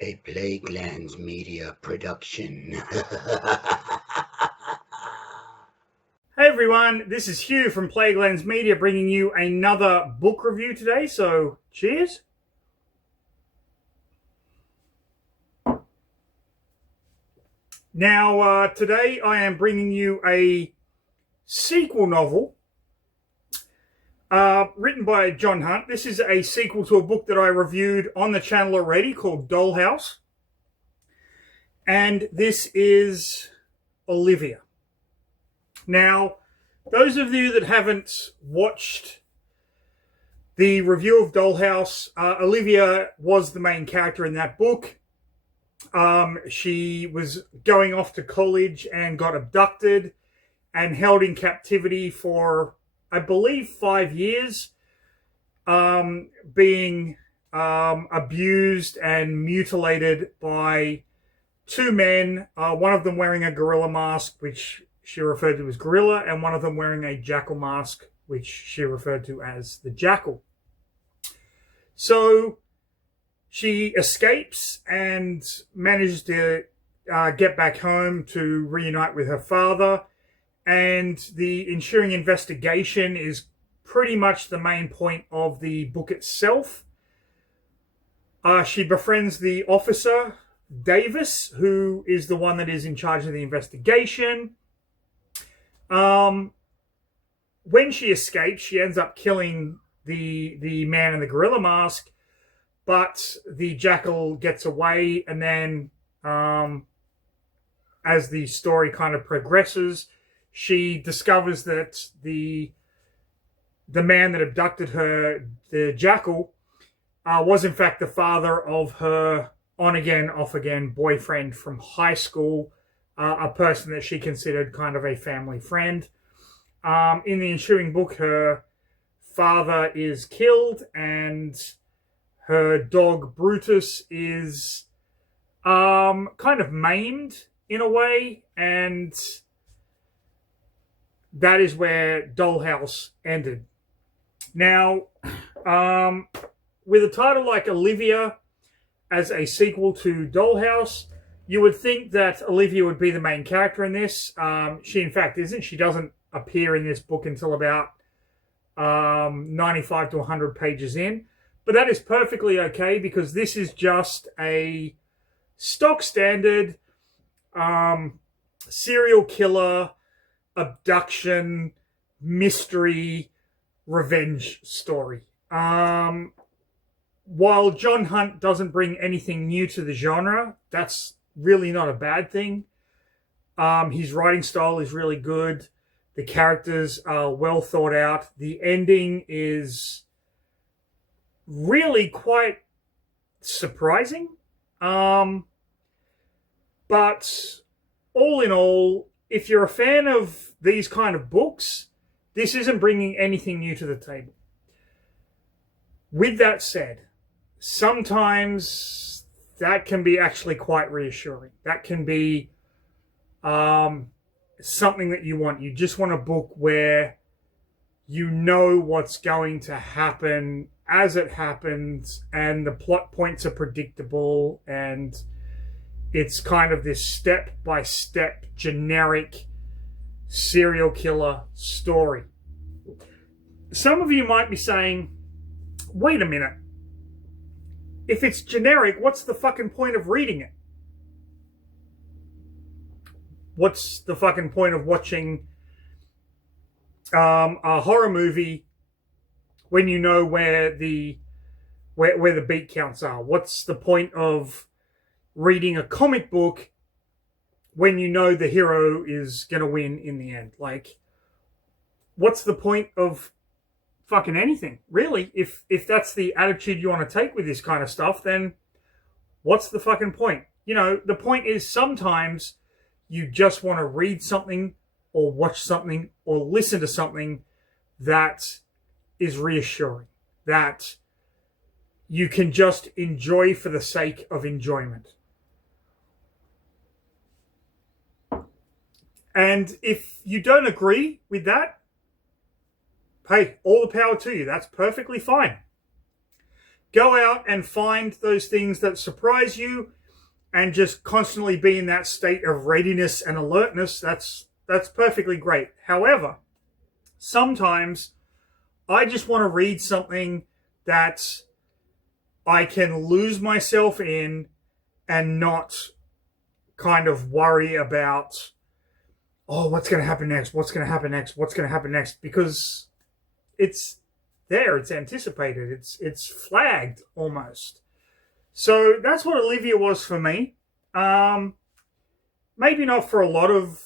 A Plaguelands Media production. Hey everyone, this is Hugh from Plaguelands Media bringing you another book review today, so cheers. Now, today I am bringing you a sequel novel written by John Hunt. This is a sequel to a book that I reviewed on the channel already called Dollhouse. And this is Olivia. Now, those of you that haven't watched the review of Dollhouse, Olivia was the main character in that book. She was going off to college and got abducted and held in captivity for, I believe, 5 years, being abused and mutilated by two men, one of them wearing a gorilla mask, which she referred to as Gorilla, and one of them wearing a jackal mask, which she referred to as the Jackal. So she escapes and manages to get back home to reunite with her father. And the ensuing investigation is pretty much the main point of the book itself. She befriends the officer, Davis, who is the one that is in charge of the investigation. When she escapes, she ends up killing the man in the gorilla mask, but the jackal gets away, and then as the story kind of progresses, she discovers that the man that abducted her, the jackal, was in fact the father of her on-again, off-again boyfriend from high school, a person that she considered kind of a family friend. In the ensuing book, her father is killed, and her dog Brutus is kind of maimed in a way, and that is where Dollhouse ended. Now, with a title like Olivia as a sequel to Dollhouse, you would think that Olivia would be the main character in this. She, in fact, isn't. She doesn't appear in this book until about 95 to 100 pages in. But that is perfectly okay, because this is just a stock standard serial killer, abduction, mystery, revenge story. While John Hunt doesn't bring anything new to the genre, that's really not a bad thing. His writing style is really good. The characters are well thought out. The ending is really quite surprising. But all in all, if you're a fan of these kind of books, this isn't bringing anything new to the table. With that said, sometimes that can be actually quite reassuring. That can be something that you want. You just want a book where you know what's going to happen as it happens, and the plot points are predictable, and it's kind of this step-by-step generic serial killer story. Some of you might be saying, wait a minute. If it's generic, what's the fucking point of reading it? What's the fucking point of watching a horror movie when you know where the beat counts are? What's the point of reading a comic book when you know the hero is going to win in the end? Like, what's the point of fucking anything, really? If that's the attitude you want to take with this kind of stuff, then what's the fucking point? You know, the point is sometimes you just want to read something or watch something or listen to something that is reassuring, that you can just enjoy for the sake of enjoyment. And if you don't agree with that, hey, all the power to you. That's perfectly fine. go out and find those things that surprise you and just constantly be in that state of readiness and alertness. That's perfectly great. However, sometimes I just want to read something that I can lose myself in and not kind of worry about, oh, what's going to happen next? What's going to happen next? What's going to happen next? Because it's there. It's anticipated. It's flagged almost. So that's what Olivia was for me. Maybe not for a lot of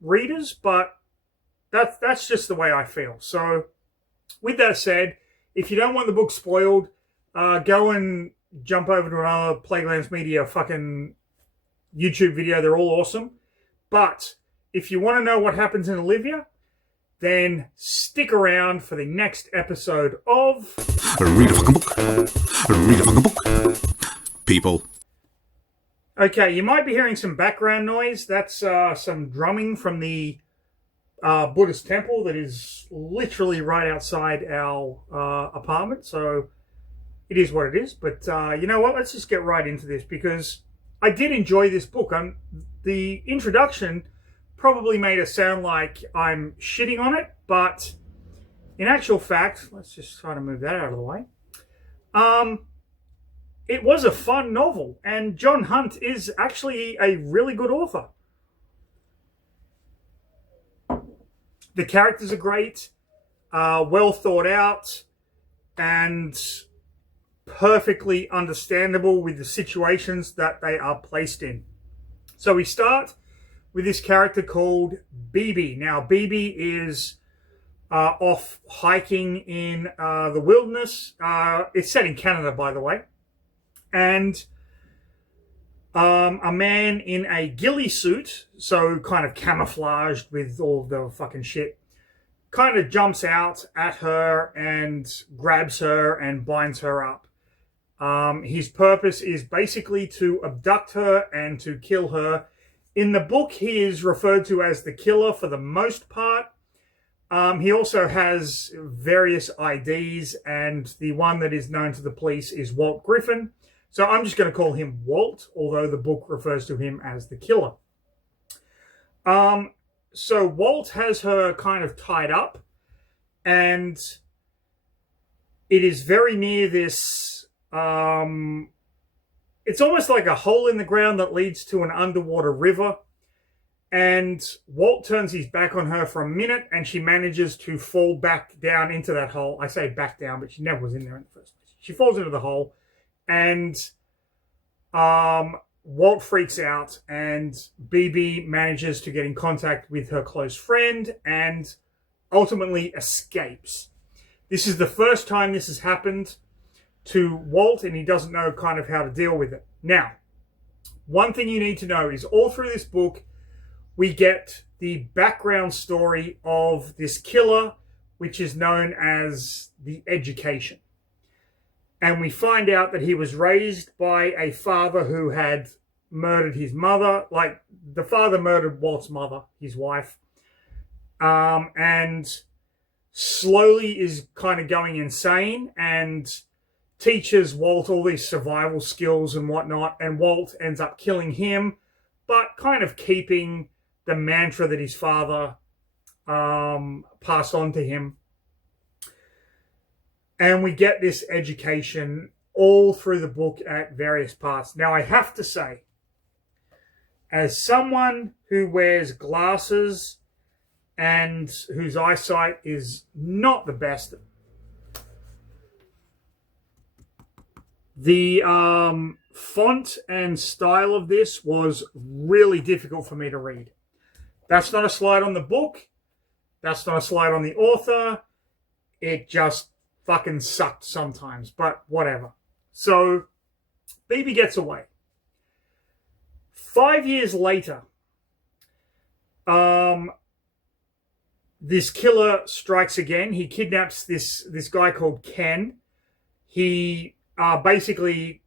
readers, but that's just the way I feel. So with that said, if you don't want the book spoiled, go and jump over to another Plaguelands Media fucking YouTube video. They're all awesome. But if you want to know what happens in Olivia, then stick around for the next episode of Read a fucking book. Read a fucking book. People. Okay, you might be hearing some background noise. That's some drumming from the Buddhist temple that is literally right outside our apartment. So it is what it is. But you know what? Let's just get right into this because I did enjoy this book. The introduction probably made it sound like I'm shitting on it, but in actual fact, let's just try to move that out of the way. It was a fun novel, and John Hunt is actually a really good author. The characters are great, well thought out, and perfectly understandable with the situations that they are placed in. So we start with this character called BB. Now, BB is off hiking in the wilderness. It's set in Canada, by the way. And a man in a ghillie suit, so kind of camouflaged with all the fucking shit, kind of jumps out at her and grabs her and binds her up. His purpose is basically to abduct her and to kill her. In the book, he is referred to as the killer for the most part. He also has various IDs, and the one that is known to the police is Walt Griffin. So I'm just going to call him Walt, although the book refers to him as the killer. So Walt has her kind of tied up, and it is very near this... it's almost like a hole in the ground that leads to an underwater river. And Walt turns his back on her for a minute, and she manages to fall back down into that hole. I say back down, but she never was in there in the first place. She falls into the hole, and Walt freaks out, and BB manages to get in contact with her close friend and ultimately escapes. This is the first time this has happened to Walt, and he doesn't know kind of how to deal with it. Now, one thing you need to know is all through this book, we get the background story of this killer, which is known as the Education. And we find out that he was raised by a father who had murdered his mother. Like, the father murdered Walt's mother, his wife. And slowly is kind of going insane and teaches Walt all these survival skills and whatnot. And Walt ends up killing him, but kind of keeping the mantra that his father passed on to him. And we get this education all through the book at various parts. Now, I have to say, as someone who wears glasses and whose eyesight is not the best, the font and style of this was really difficult for me to read. That's not a slight on the book. That's not a slight on the author. It just fucking sucked sometimes, but whatever. So BB gets away. 5 years later, this killer strikes again. He kidnaps this guy called Ken. He basically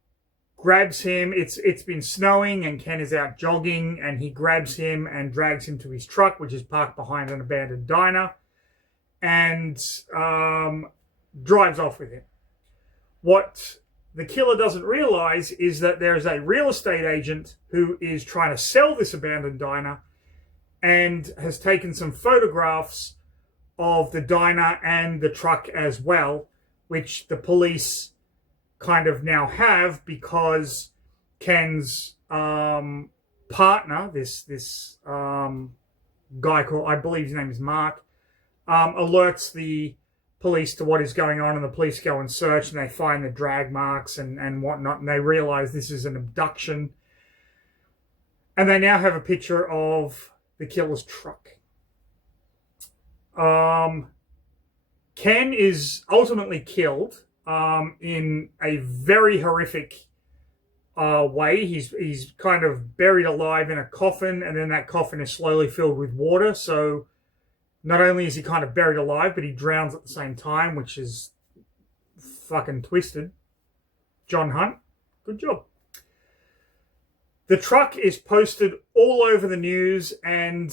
grabs him. It's been snowing and Ken is out jogging, and he grabs him and drags him to his truck, which is parked behind an abandoned diner, and drives off with him. What the killer doesn't realize is that there is a real estate agent who is trying to sell this abandoned diner and has taken some photographs of the diner and the truck as well, which the police kind of now have because Ken's partner, this guy called, I believe his name is Mark, alerts the police to what is going on, and the police go and search, and they find the drag marks and whatnot, and they realize this is an abduction. And they now have a picture of the killer's truck. Ken is ultimately killed in a very horrific way. He's kind of buried alive in a coffin, and then that coffin is slowly filled with water. So not only is he kind of buried alive, but he drowns at the same time, which is fucking twisted. John Hunt, good job. The truck is posted all over the news, and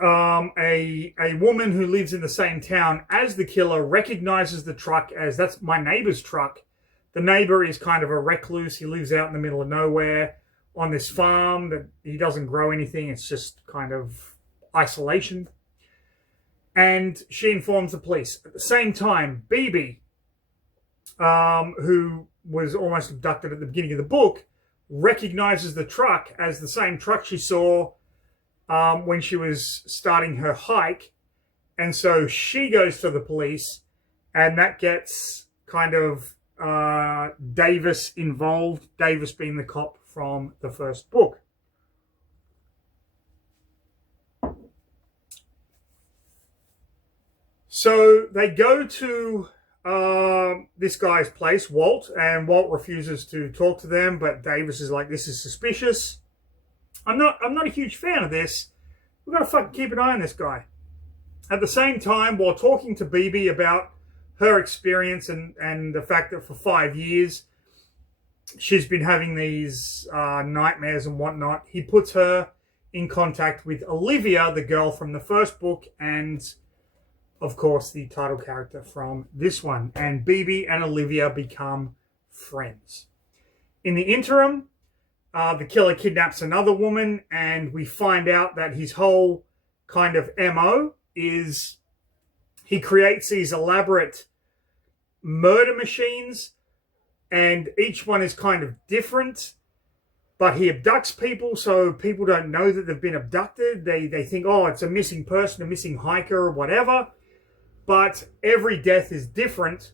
a woman who lives in the same town as the killer recognizes the truck as, that's my neighbor's truck. The neighbor is kind of a recluse. He lives out in the middle of nowhere on this farm that he doesn't grow anything. It's just kind of isolation. And she informs the police. At the same time, Bibi, who was almost abducted at the beginning of the book, recognizes the truck as the same truck she saw when she was starting her hike. And so she goes to the police, and that gets kind of Davis involved, Davis being the cop from the first book. So they go to this guy's place, Walt, and Walt refuses to talk to them, but Davis is like, this is suspicious. I'm not a huge fan of this. We've got to fucking keep an eye on this guy. At the same time, while talking to Bibi about her experience and the fact that for 5 years she's been having these nightmares and whatnot, he puts her in contact with Olivia, the girl from the first book, and of course the title character from this one. And Bibi and Olivia become friends. In the interim, the killer kidnaps another woman, and we find out that his whole kind of MO is he creates these elaborate murder machines, and each one is kind of different, but he abducts people so people don't know that they've been abducted. They think, oh, it's a missing person, a missing hiker or whatever, but every death is different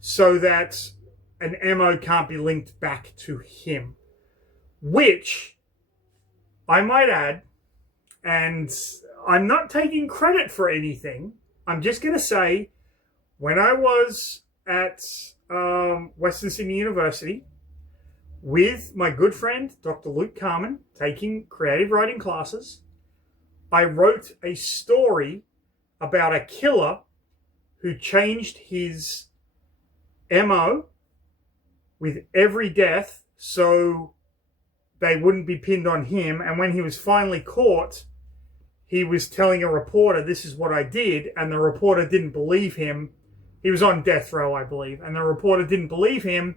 so that an MO can't be linked back to him, which I might add, and I'm not taking credit for anything, I'm just going to say, when I was at Western Sydney University with my good friend, Dr. Luke Carmen, taking creative writing classes, I wrote a story about a killer who changed his MO with every death so they wouldn't be pinned on him. And when he was finally caught, he was telling a reporter, this is what I did, and the reporter didn't believe him. He was on death row, I believe, and the reporter didn't believe him.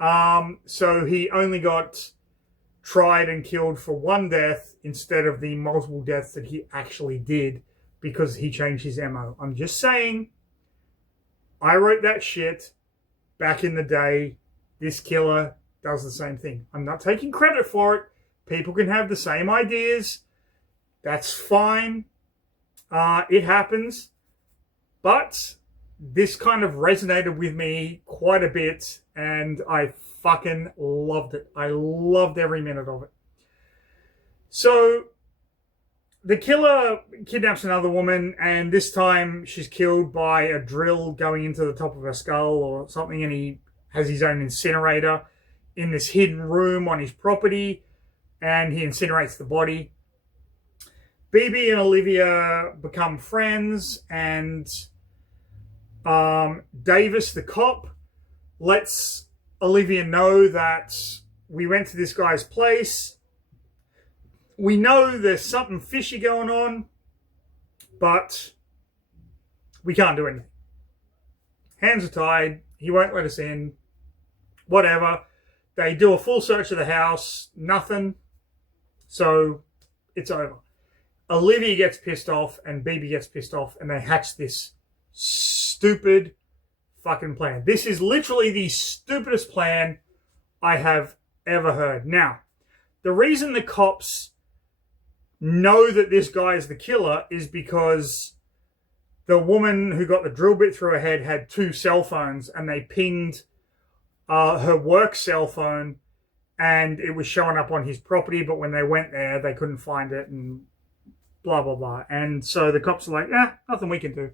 So he only got tried and killed for one death instead of the multiple deaths that he actually did because he changed his MO. I'm just saying, I wrote that shit back in the day. This killer does the same thing. I'm not taking credit for it. People can have the same ideas. That's fine. It happens. But this kind of resonated with me quite a bit, and I fucking loved it. I loved every minute of it. So the killer kidnaps another woman, and this time she's killed by a drill going into the top of her skull or something, and he has his own incinerator in this hidden room on his property, and he incinerates the body. Bibi and Olivia become friends, and Davis, the cop, lets Olivia know that we went to this guy's place. We know there's something fishy going on, but we can't do anything. Hands are tied. He won't let us in. Whatever. They do a full search of the house. Nothing. So it's over. Olivia gets pissed off and BB gets pissed off, and they hatch this stupid fucking plan. This is literally the stupidest plan I have ever heard. Now, the reason the cops know that this guy is the killer is because the woman who got the drill bit through her head had 2 cell phones, and they pinged her work cell phone, and it was showing up on his property, but when they went there, they couldn't find it, and blah, blah, blah. And so the cops are like, nothing we can do.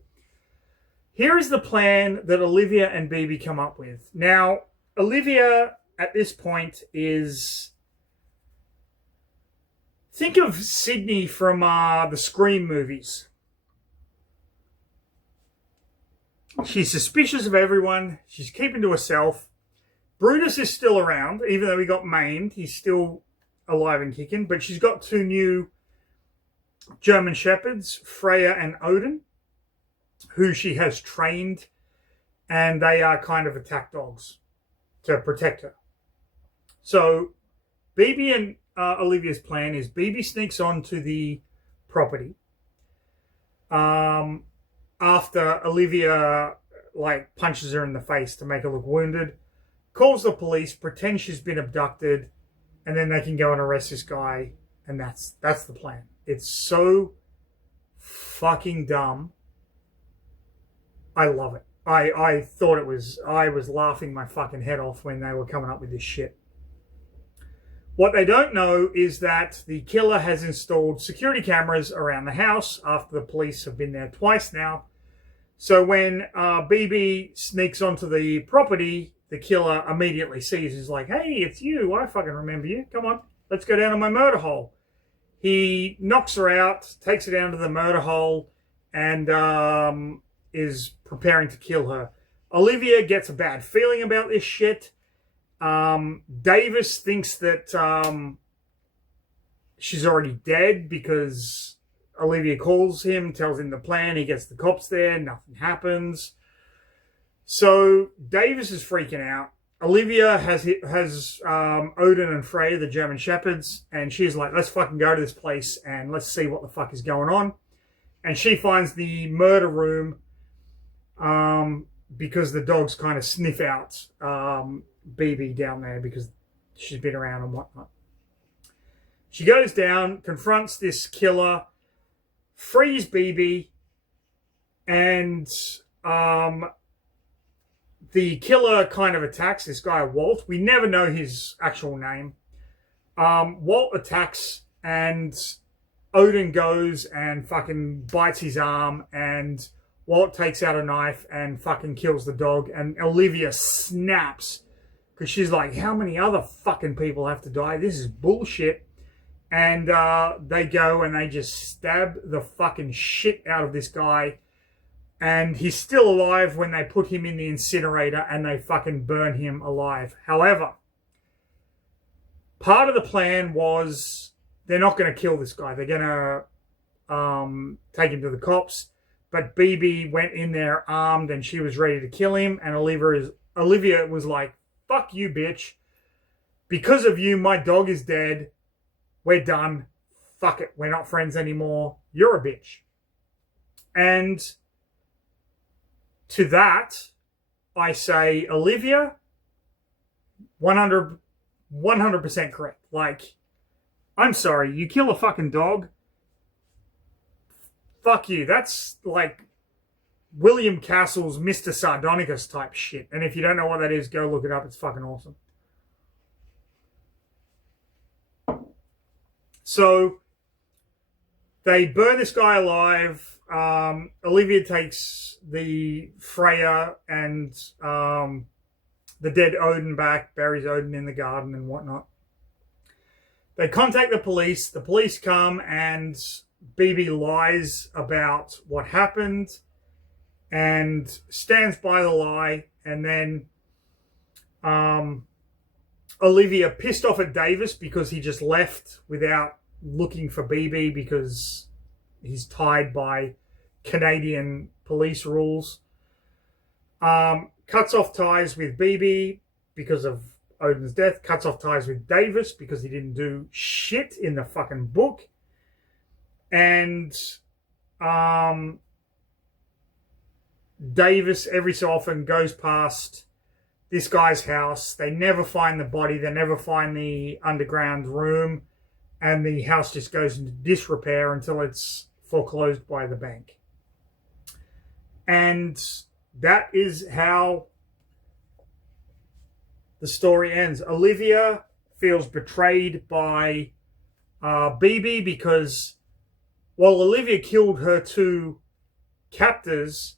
Here is the plan that Olivia and BB come up with. Now, Olivia, at this point, is... Think of Sydney from the Scream movies. She's suspicious of everyone. She's keeping to herself. Brutus is still around, even though he got maimed. He's still alive and kicking. But she's got 2 new German Shepherds, Freya and Odin, who she has trained. And they are kind of attack dogs to protect her. So, BB and Olivia's plan is BB sneaks onto the property. After Olivia punches her in the face to make her look wounded, calls the police, pretends she's been abducted, and then they can go and arrest this guy, and that's the plan. It's so fucking dumb. I love it. I thought it was... I was laughing my fucking head off when they were coming up with this shit. What they don't know is that the killer has installed security cameras around the house after the police have been there twice now. So when BB sneaks onto the property, the killer immediately sees. He's like, hey, it's you. I fucking remember you. Come on, let's go down to my murder hole. He knocks her out, takes her down to the murder hole, and is preparing to kill her. Olivia gets a bad feeling about this shit. Davis thinks that she's already dead because Olivia calls him, tells him the plan. He gets the cops there. Nothing happens. So Davis is freaking out. Olivia has Odin and Frey, the German Shepherds, and she's like, let's fucking go to this place and let's see what the fuck is going on. And she finds the murder room because the dogs kind of sniff out BB down there because she's been around and whatnot. She goes down, confronts this killer, frees BB, and the killer kind of attacks this guy, Walt. We never know his actual name. Walt attacks, and Odin goes and fucking bites his arm, and Walt takes out a knife and fucking kills the dog, and Olivia snaps because she's like, how many other fucking people have to die? This is bullshit. And they go and they just stab the fucking shit out of this guy. And he's still alive when they put him in the incinerator and they fucking burn him alive. However, part of the plan was they're not going to kill this guy. They're going to take him to the cops. But BB went in there armed and she was ready to kill him. And Olivia was like, fuck you, bitch. Because of you, my dog is dead. We're done. Fuck it. We're not friends anymore. You're a bitch. And to that, I say, Olivia, 100% correct. Like, I'm sorry, you kill a fucking dog? Fuck you. That's like William Castle's Mr. Sardonicus type shit. And if you don't know what that is, go look it up. It's fucking awesome. So they burn this guy alive. Olivia takes the Freya and the dead Odin back, buries Odin in the garden and whatnot. They contact the police. The police come and BB lies about what happened and stands by the lie. And then Olivia, pissed off at Davis because he just left without looking for BB because he's tied by Canadian police rules, cuts off ties with BB because of Odin's death, cuts off ties with Davis because he didn't do shit in the fucking book. And Davis every so often goes past this guy's house. They never find the body. They never find the underground room. And the house just goes into disrepair until it's foreclosed by the bank. And that is how the story ends. Olivia feels betrayed by BB because while Olivia killed her 2 captors,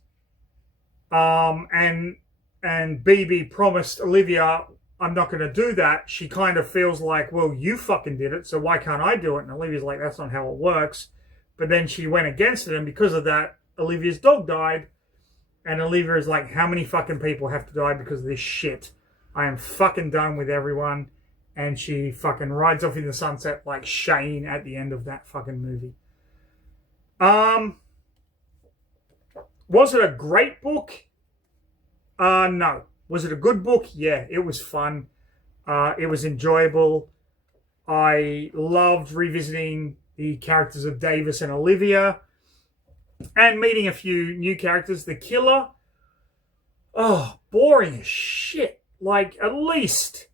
and BB promised Olivia, I'm not going to do that, she kind of feels like, well, you fucking did it, so why can't I do it? And Olivia's like, that's not how it works. But then she went against it, and because of that, Olivia's dog died. And Olivia is like, how many fucking people have to die because of this shit? I am fucking done with everyone. And she fucking rides off in the sunset like Shane at the end of that fucking movie. Was it a great book? No. Was it a good book? Yeah, it was fun. It was enjoyable. I loved revisiting the characters of Davis and Olivia and meeting a few new characters. The killer, oh, boring as shit. Like, at least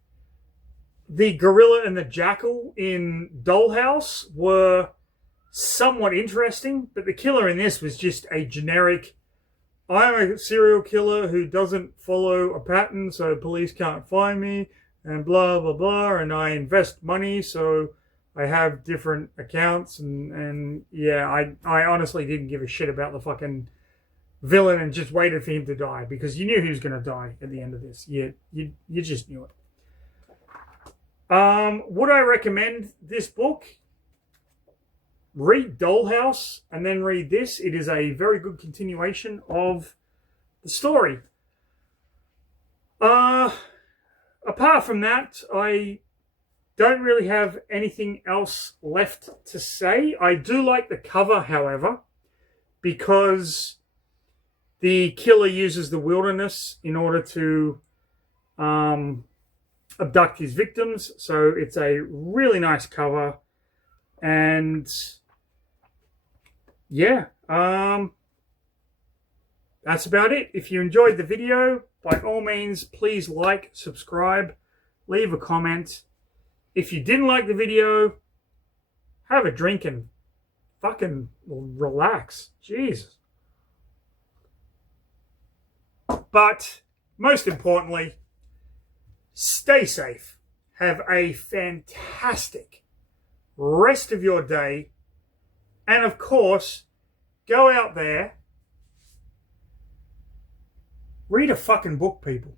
the gorilla and the jackal in Dollhouse were somewhat interesting, but the killer in this was just a generic, I'm a serial killer who doesn't follow a pattern, so police can't find me, and blah, blah, blah, and I invest money, so I have different accounts, and yeah, I honestly didn't give a shit about the fucking villain and just waited for him to die, because you knew he was going to die at the end of this. You just knew it. Would I recommend this book? Read Dollhouse and then read this. It is a very good continuation of the story. Apart from that, I don't really have anything else left to say. I do like the cover, however, because the killer uses the wilderness in order to abduct his victims. So it's a really nice cover. And yeah, that's about it. If you enjoyed the video, by all means, please like, subscribe, leave a comment. If you didn't like the video, have a drink and fucking relax. Jesus. But most importantly, stay safe. Have a fantastic rest of your day. And of course, go out there, read a fucking book, people.